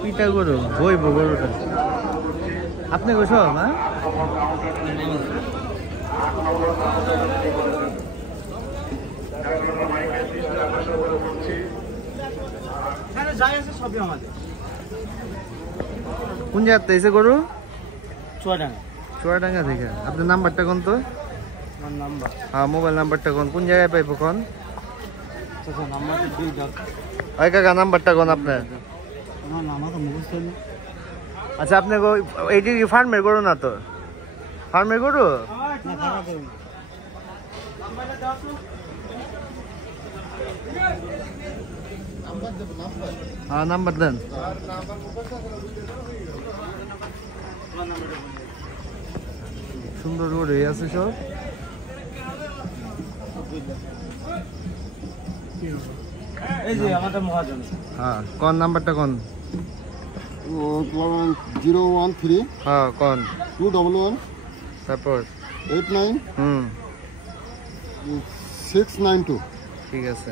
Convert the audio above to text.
পিঠা গরু বইব গরুটা আপনি গোস মা কোন জায়গাতে এসে গরু চুয়াডাঙ্গা থেকে আপনার নাম্বারটা কোন তো হ্যাঁ মোবাইল নাম্বারটা কোন জায়গায় পাইব কোন কাকা নাম্বারটা কোন আপনার আচ্ছা আপনি এইটি ফার্মের গরু না তো ফার্মের গরু হ্যাঁ নাম্বার দেন সুন্দর গরু আছে সব এই যে আমাদের মহাজন হ্যাঁ কোন নাম্বারটা কোন 013 হ্যাঁ কোন 211 তারপর 89 692 ঠিক আছে